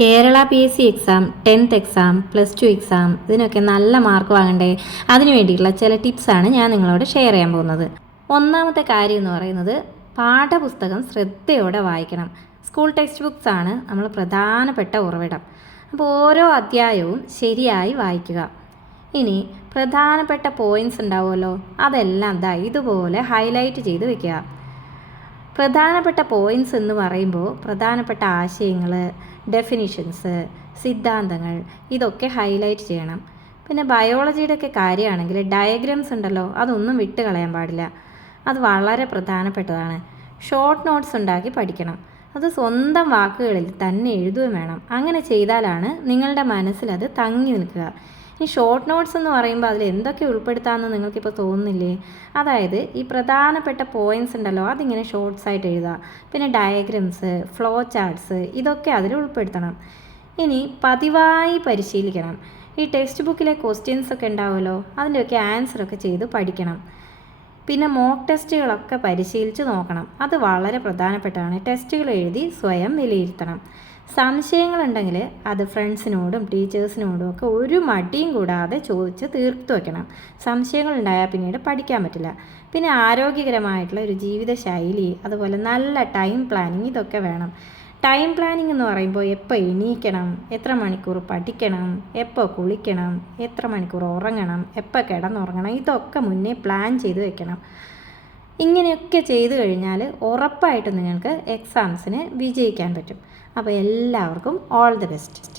Kerala P S C exam tenth exam plus two exam ഇതിനൊക്കെ നല്ല mark വാങ്ങണ്ടേ? അതിനു വേണ്ടിയിട്ടുള്ള ചില ടിപ്സാണ് ഞാൻ നിങ്ങളോട് ഷെയർ ചെയ്യാൻ പോകുന്നത്. ഒന്നാമത്തെ കാര്യം എന്ന് പറയുന്നത് പാഠപുസ്തകം ശ്രദ്ധയോടെ വായിക്കണം. സ്കൂൾ ടെക്സ്റ്റ് ബുക്സ് ആണ് നമ്മൾ പ്രധാനപ്പെട്ട ഉറവിടം. അപ്പോൾ ഓരോ അധ്യായവും ശരിയായി വായിക്കുക. ഇനി പ്രധാനപ്പെട്ട പോയിന്റ്സ് ഉണ്ടാവുമല്ലോ? അതെല്ലാം ദാ ഇതുപോലെ ഹൈലൈറ്റ് ചെയ്ത് വെക്കുക. പ്രധാനപ്പെട്ട പോയിന്റ്സ് എന്ന് പറയുമ്പോൾ പ്രധാനപ്പെട്ട ആശയങ്ങൾ ഡെഫിനിഷൻസ് സിദ്ധാന്തങ്ങൾ ഇതൊക്കെ ഹൈലൈറ്റ് ചെയ്യണം. പിന്നെ ബയോളജിയുടെ ഒക്കെ കാര്യമാണെങ്കിൽ ഡയഗ്രാംസ് ഉണ്ടല്ലോ അതൊന്നും വിട്ട് കളയാൻ പാടില്ല. അത് വളരെ പ്രധാനപ്പെട്ടതാണ്. ഷോർട്ട് നോട്ട്സ് ഉണ്ടാക്കി പഠിക്കണം. അത് സ്വന്തം വാക്കുകളിൽ തന്നെ എഴുതുകയും വേണം. അങ്ങനെ ചെയ്താലാണ് നിങ്ങളുടെ മനസ്സിലത് തങ്ങി നിൽക്കുക. ഈ ഷോർട്ട് നോട്ട്സ് എന്ന് പറയുമ്പോൾ അതിൽ എന്തൊക്കെ ഉൾപ്പെടുത്താമെന്ന് നിങ്ങൾക്കിപ്പോൾ തോന്നുന്നില്ലേ? അതായത് ഈ പ്രധാനപ്പെട്ട പോയിന്റ്സ് ഉണ്ടല്ലോ അതിങ്ങനെ ഷോർട്ട്സ് ആയിട്ട് എഴുതുക. പിന്നെ ഡയഗ്രംസ് ഫ്ലോ ചാർട്ട്സ് ഇതൊക്കെ അതിൽ ഉൾപ്പെടുത്തണം. ഇനി പതിവായി പരിശീലിക്കണം. ഈ ടെക്സ്റ്റ് ബുക്കിലെ ക്വസ്റ്റ്യൻസ് ഒക്കെ ഉണ്ടാവുമല്ലോ അതിന്റെയൊക്കെ ആൻസറൊക്കെ ചെയ്ത് പഠിക്കണം. പിന്നെ മോക്ക് ടെസ്റ്റുകളൊക്കെ പരിശീലിച്ച് നോക്കണം. അത് വളരെ പ്രധാനപ്പെട്ടതാണ്. ടെസ്റ്റുകൾ എഴുതി സ്വയം വിലയിരുത്തണം. സംശയങ്ങളുണ്ടെങ്കിൽ അത് ഫ്രണ്ട്സിനോടും ടീച്ചേഴ്സിനോടും ഒക്കെ ഒരു മടിയും കൂടാതെ ചോദിച്ച് തീർത്തു വയ്ക്കണം സംശയങ്ങൾ ഉണ്ടായാൽ പിന്നീട് പഠിക്കാൻ പറ്റില്ല. പിന്നെ ആരോഗ്യകരമായിട്ടുള്ള ഒരു ജീവിതശൈലി അതുപോലെ നല്ല ടൈം പ്ലാനിങ് ഇതൊക്കെ വേണം. ടൈം പ്ലാനിങ് എന്ന് പറയുമ്പോൾ എപ്പോൾ എണീക്കണം എത്ര മണിക്കൂർ പഠിക്കണം എപ്പോൾ കുളിക്കണം എത്ര മണിക്കൂർ ഉറങ്ങണം എപ്പോൾ കിടന്നുറങ്ങണം ഇതൊക്കെ മുന്നേ പ്ലാൻ ചെയ്ത് വെക്കണം. ഇങ്ങനെയൊക്കെ ചെയ്തു കഴിഞ്ഞാൽ ഉറപ്പായിട്ടും നിങ്ങൾക്ക് എക്സാംസിന് വിജയിക്കാൻ പറ്റും. അപ്പോൾ എല്ലാവർക്കും ഓൾ ദി ബെസ്റ്റ്